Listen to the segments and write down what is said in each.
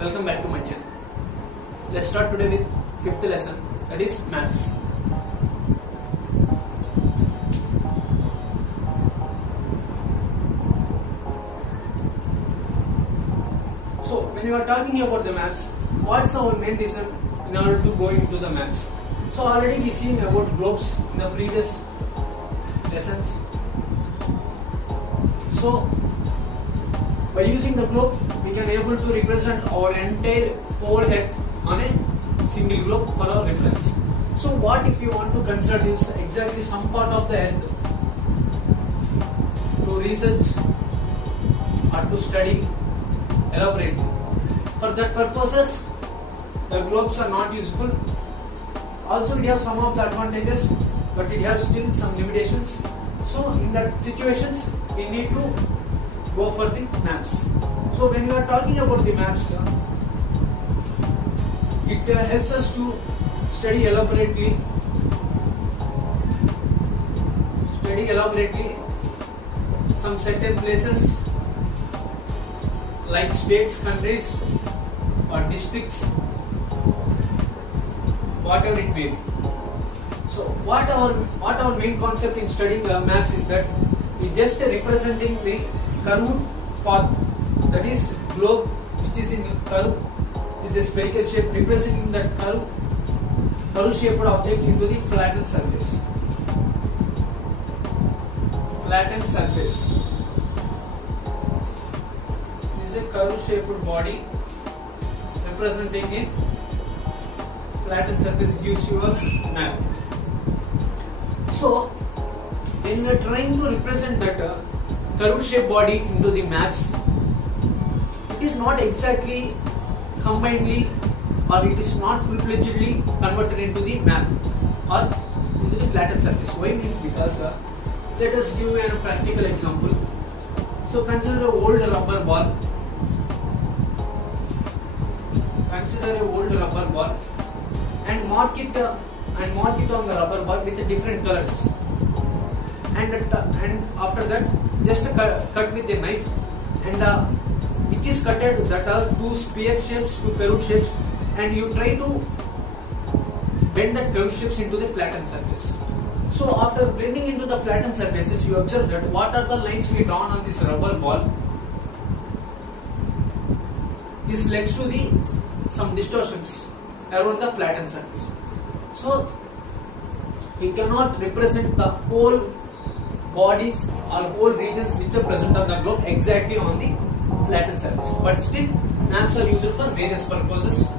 Welcome back to my channel. Let's start today with fifth lesson, that is maps. So when you are talking about the maps, what's our main reason in order to go into the maps? So already we seen about globes in the previous lessons. So by using the globe, we can able to represent our entire whole earth on a single globe for our reference. So what if you want to consider this exactly some part of the earth to research or to study elaborately? For that purposes, the globes are not useful. Also it has some of the advantages, but it has still some limitations. So in that situations, we need to go for the maps. So when you are talking about the maps, it helps us to study elaborately some certain places like states, countries or districts, whatever it may be. So what our main concept in studying maps is that we just representing the curved path, that is globe which is in curve, is a spherical shape representing that curve shaped object into the flattened surface. Flattened surface. This is a curve shaped body representing a flattened surface, gives you a map. So when we are trying to represent that curve shaped body into the maps, it is not exactly combinedly or it is not full-fledgedly converted into the map or into the flattened surface. Why means because let us give a practical example. So consider an old rubber ball. Consider an old rubber ball and mark it on the rubber ball with different colors. And after that, just cut with a knife, and it is cutted that are two sphere shapes, two curved shapes, and you try to bend that curved shapes into the flattened surface. So after blending into the flattened surfaces, you observe that what are the lines we drawn on this rubber ball. This leads to some distortions around the flattened surface. So we cannot represent the whole bodies or whole regions which are present on the globe exactly on the flattened surface, but still maps are used for various purposes,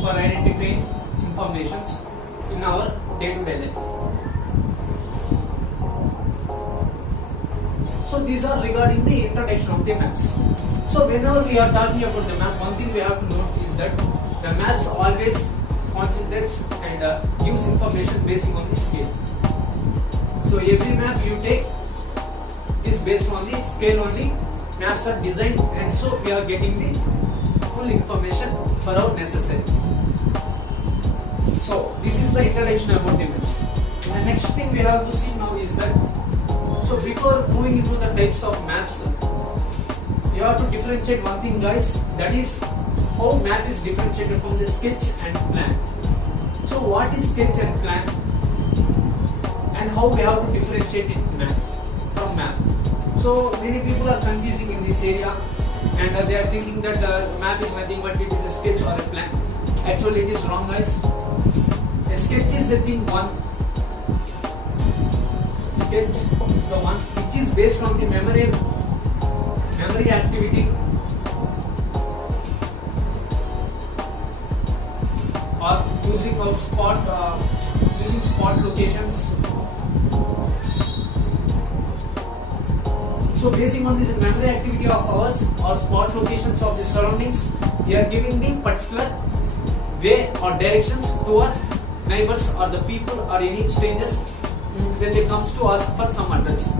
for identifying informations in our day-to-day life. So these are regarding the introduction of the maps. So whenever we are talking about the map, one thing we have to note is that the maps always concentrates and gives information based on the scale. So every map you take is based on the scale only. Maps are designed, and so we are getting the full information for our necessary. So this is the introduction about the maps. The next thing we have to see now is that, so before moving into the types of maps, you have to differentiate one thing, guys, that is how map is differentiated from the sketch and plan. So what is sketch and plan, and how we have to differentiate it from map. So many people are confusing in this area, and they are thinking that map is nothing but it is a sketch or a plan. Actually it is wrong, guys. A sketch is the thing one. Sketch is the one which is based on the memory activity or using spot locations. So basing on this memory activity of ours or spot locations of the surroundings, we are giving the particular way or directions to our neighbors or the people or any strangers when they comes to ask for some address.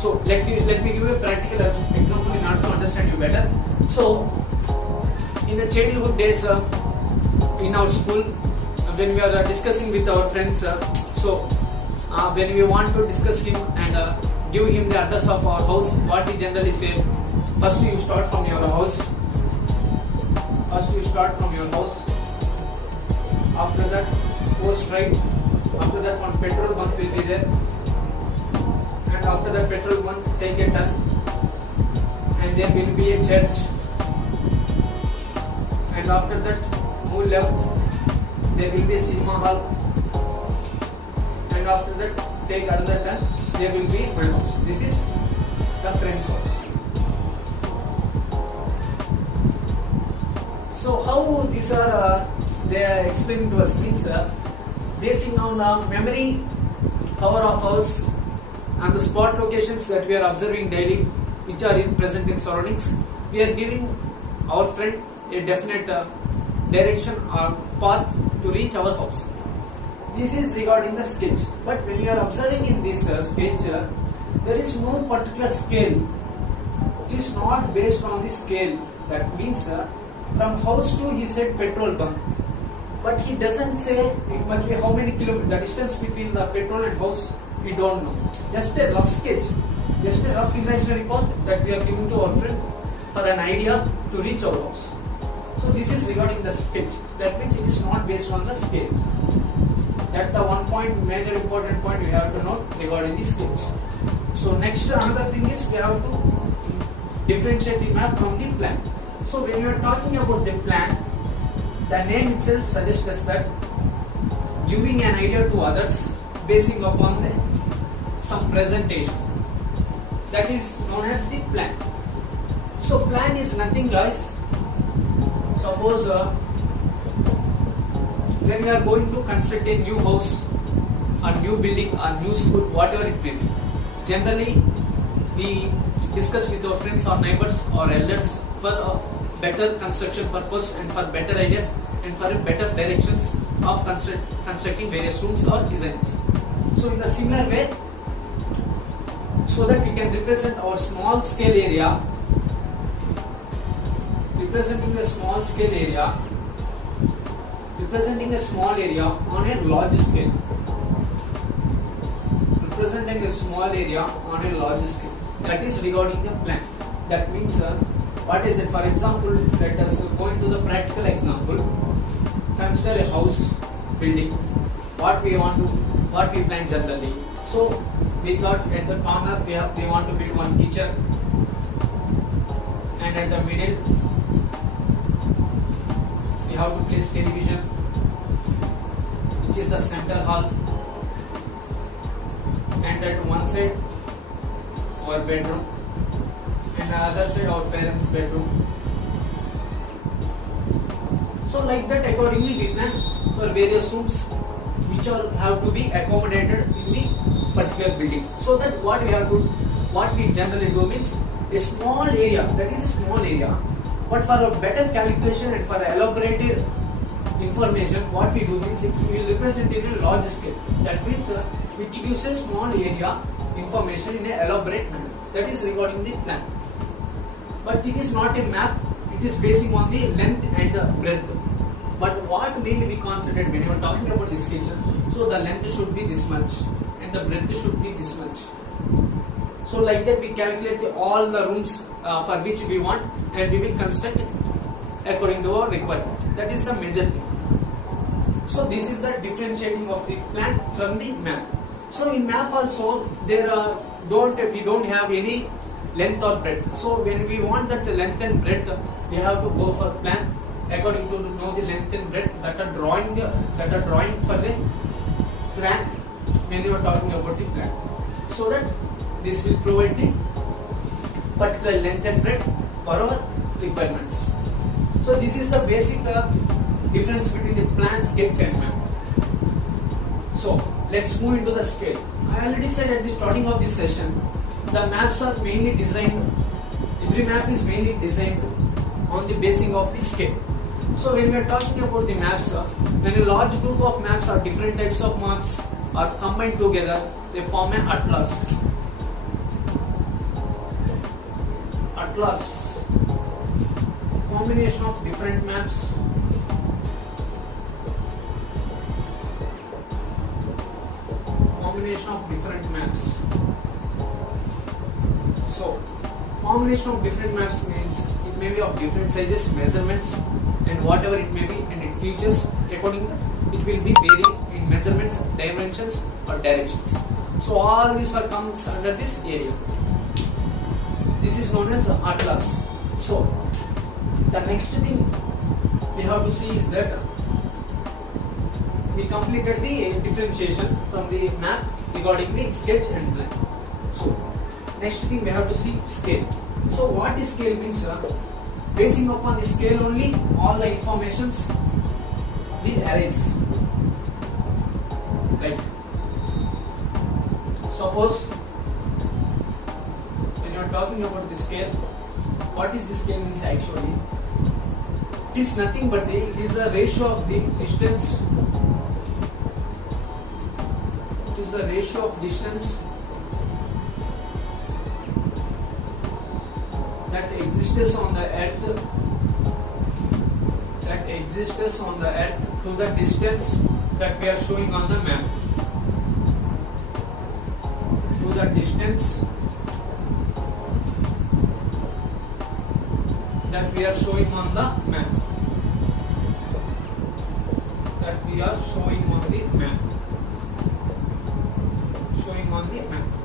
So let me give a practical example in order to understand you better. So in the childhood days in our school, when we are discussing with our friends, when we want to discuss him and give him the address of our house, what we generally say, first you start from your house start from your house. After that, go straight. After that, one petrol bunk will be there, and after that petrol bunk, take a turn, and there will be a church. And after that, move left. There will be a cinema hall, and after that, take another turn. There will be my house. This is the friend's house. So how these are they are explaining to us means basing on the memory power of us and the spot locations that we are observing daily, which are present in surroundings, we are giving our friend a definite direction or path to reach our house. This is regarding the sketch. But when you are observing in this sketch, there is no particular scale. It is not based on the scale. That means from house to, he said, petrol bunk. But he doesn't say it must be how many kilometers, the distance between the petrol and house, we don't know. Just a rough sketch, just a rough imaginary path that we are giving to our friend for an idea to reach our house. So this is regarding the sketch. That means it is not based on the scale. That's the one point, major important point we have to note regarding the sketch. So next, another thing is we have to differentiate the map from the plan. So when you are talking about the plan, the name itself suggests us that giving an idea to others basing upon some presentation. That is known as the plan. So plan is nothing, guys. Suppose when we are going to construct a new house, a new building, a new school, whatever it may be, generally we discuss with our friends or neighbors or elders for a better construction purpose and for better ideas and for better directions of constructing various rooms or designs. So in a similar way, so that we can represent our small scale area, representing a small area on a large scale. Representing a small area on a large scale. That is regarding the plan. That means what is it? For example, let us go into the practical example. Consider a house building. What we plan generally. So we thought at the corner we want to build one kitchen, and at the middle we have to place television, which is the center hall, and at one side our bedroom, and the other side our parents' bedroom. So like that, accordingly we plan for various rooms which all have to be accommodated in the particular building. So that what we generally do means a small area, that is a small area, but for a better calculation and for elaborate information, what we do means we will represent in a large scale. That means which gives a small area information in an elaborate manner. That is regarding the plan. But it is not a map, it is basing on the length and the breadth. But what mainly we consider when you are talking about this kitchen, so the length should be this much and the breadth should be this much. So like that we calculate all the rooms for which we want, and we will construct according to our requirement. That is the major thing. So this is the differentiating of the plan from the map. So in map also we don't have any length or breadth. So when we want that length and breadth, we have to go for plan according to know the length and breadth that are drawing for the plan when you are talking about the plan. So that this will provide the particular length and breadth for our requirements. So this is the basic difference between the plan, sketch and map. So let's move into the scale. I already said at the starting of this session, the maps are mainly designed, every map is mainly designed on the basis of the scale. So when we are talking about the maps, when a large group of maps or different types of maps are combined together, they form an atlas. Atlas, combination of different maps. Combination of different maps. So, combination of different maps means it may be of different sizes, measurements, and whatever it may be, and it features according to it will be varying in measurements, dimensions, or directions. So all these are comes under this area. This is known as atlas. So the next thing we have to see is that we completed the differentiation from the map regarding the sketch and plan. So next thing we have to see scale. So what is scale means? Basing upon the scale only, all the informations will arise. Right. Suppose when you are talking about the scale, what is the scale means actually? It is nothing but it is the ratio of the distance. It is the ratio of distance that exists on the earth, to the distance that we are showing on the map. To the distance that we are showing on the map.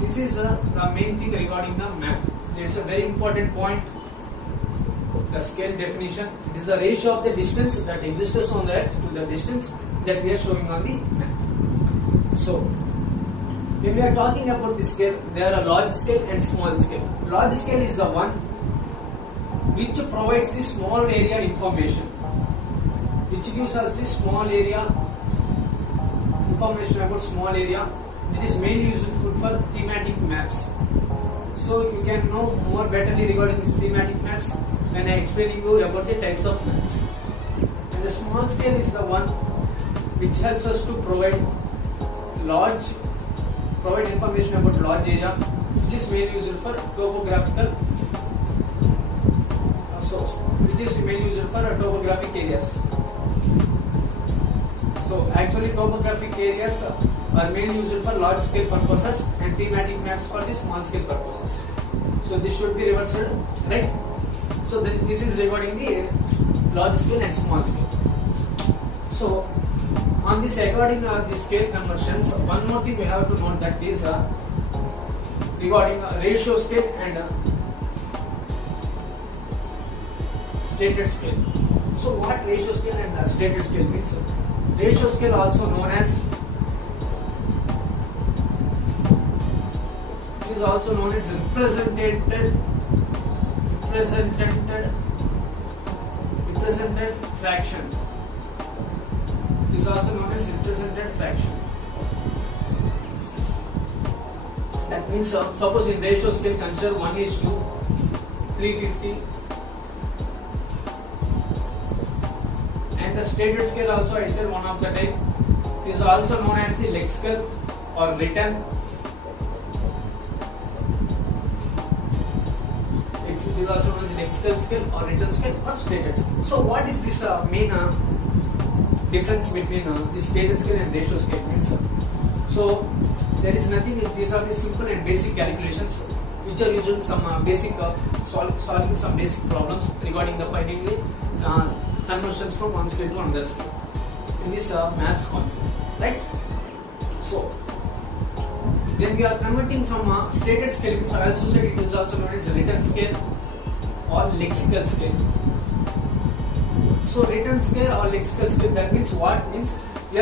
This is the main thing regarding the map. There is a very important point. The scale definition. It is the ratio of the distance that exists on the earth to the distance that we are showing on the map. So when we are talking about the scale, there are large scale and small scale. Large scale is the one which provides the small area information, which gives us the small area information about small area. It is mainly useful for thematic maps. So you can know more betterly regarding these thematic maps when I explaining you about the types of maps. And the small scale is the one which helps us to provide information about large area, which is mainly useful for topographic areas. So actually topographic areas are mainly used for large scale purposes and thematic maps for the small scale purposes. So this should be reversed, right? So this is regarding the large scale and small scale. So on this regarding the scale conversions, one more thing we have to note, that is regarding ratio scale and stated scale. So what ratio scale and stated scale means? Ratio scale also known as represented fraction. It is also known as represented fraction. That means suppose in ratio scale consider 1:350, and the stated scale also I said one of the type is also known as the lexical or written. It is also known as lexical scale or written scale or stated scale. So what is this main difference between the stated scale and ratio scale means? So there is nothing. These are the simple and basic calculations which are using some basic solving some basic problems regarding the finding the conversions from one scale to another scale in this maps concept, right? So then we are converting from stated scale, which I also said it is also known as written scale or lexical scale. So written scale or lexical scale, that means what? Means we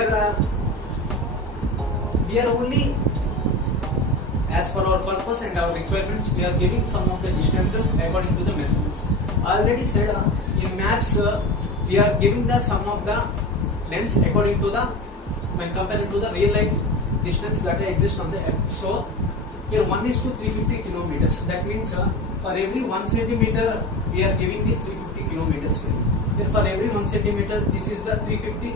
are only, as per our purpose and our requirements, we are giving some of the distances according to the measurements. I already said in maps we are giving the sum of the lengths according to the, when compared to the real life distance that exists on the earth. So here 1:350 kilometers. That means for every 1 centimeter we are giving the 350 kilometers. Here for every 1 centimeter, this is the 350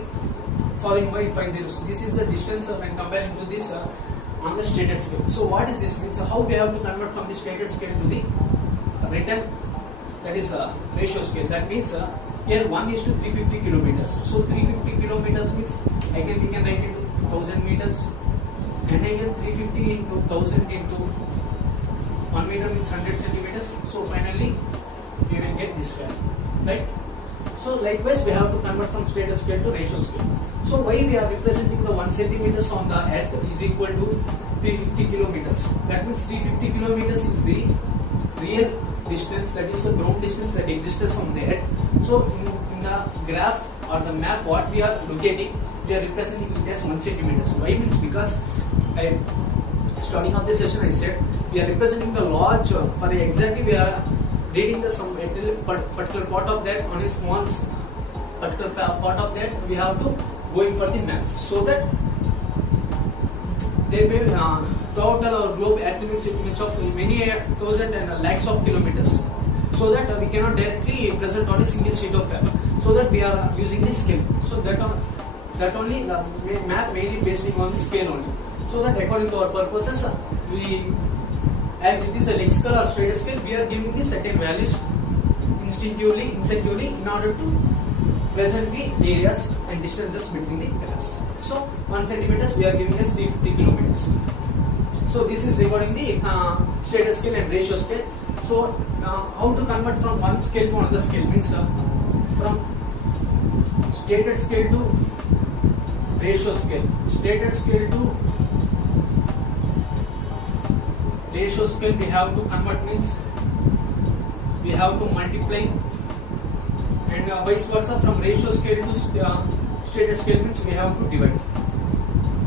following by 5 zeros. This is the distance when comparing to this on the stated scale. So what is this means? How we have to convert from the stated scale to the written, that is ratio scale. That means here 1:350 kilometers. So 350 kilometers means again we can write it 1000 meters, and again 350 into 1000 into 1 meter means 100 centimeters. So finally we will get this value, right? So likewise we have to convert from status scale to ratio scale. So why we are representing the 1 centimeters on the earth is equal to 350 kilometers. That means 350 kilometers is the real distance, that is the ground distance that exists on the earth. So in the graph or the map what we are locating, we are representing it as 1 centimeters. Why means because starting of the session I said we are representing the large, for exactly we are reading the some particular part of that on a small particular part of that we have to going for the maps, so that there may total our globe earth means of many thousand and lakhs of kilometers, so that we cannot directly present on a single sheet of paper, so that we are using this scale. So that only the map mainly based on the scale only, so that according to our purposes we, as it is a lexical or status scale, we are giving the certain values instinctively in order to present the areas and distances between the graphs. So 1 centimeters we are giving as 350 kilometers. So this is regarding the status scale and ratio scale. So how to convert from one scale to another scale means from stated scale to ratio scale. Stated scale to ratio scale we have to convert means we have to multiply, and vice versa from ratio scale to stated scale means we have to divide.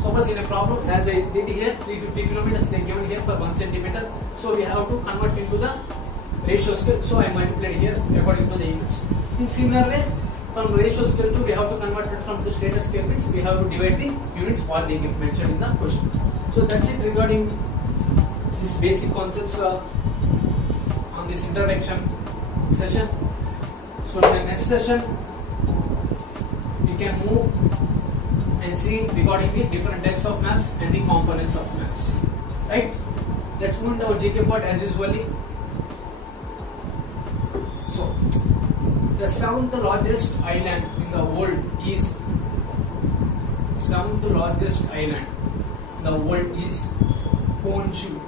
Suppose in a problem as I did here 350 kilometers they given here for 1 centimeter, so we have to convert into the ratio scale, so I multiplied here according to the units. In similar way from ratio scale to we have to convert it from the stated scale means we have to divide the units what they give mentioned in the question. So that's it regarding these basic concepts on this introduction session. So in the next session we can move and see regarding the different types of maps and the components of maps, right? Let's move to our GK part as usually. So the seventh largest island in the world is Honshu.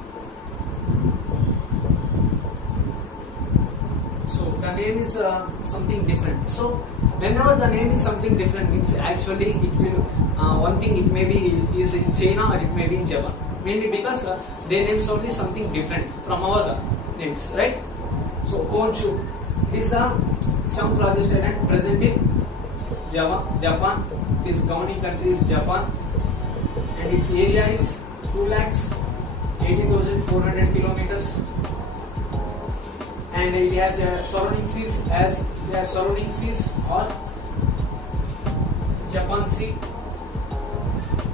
So the name is something different. So whenever the name is something different means actually it will one thing it may be is in China or it may be in Japan, mainly because their names only something different from our names, right? So Honshu is the seventh largest island present in Japan. Its governing country is Japan, and its area is 2,80,400 kilometers, and it has surrounding seas or Japan Sea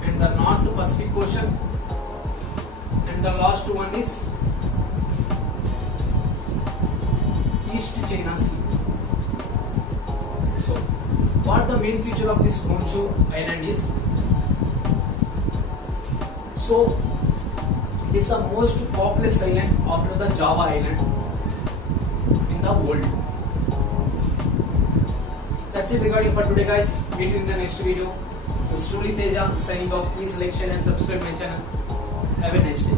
and the North Pacific Ocean, and the last one is East China Sea. So what the main feature of this Honshu island is? So it is the most populous island after the Java island in the world. That's it regarding for today, guys. Meet you in the next video. It's truly Teja signing off. Please like, share and subscribe my channel. Have a nice day.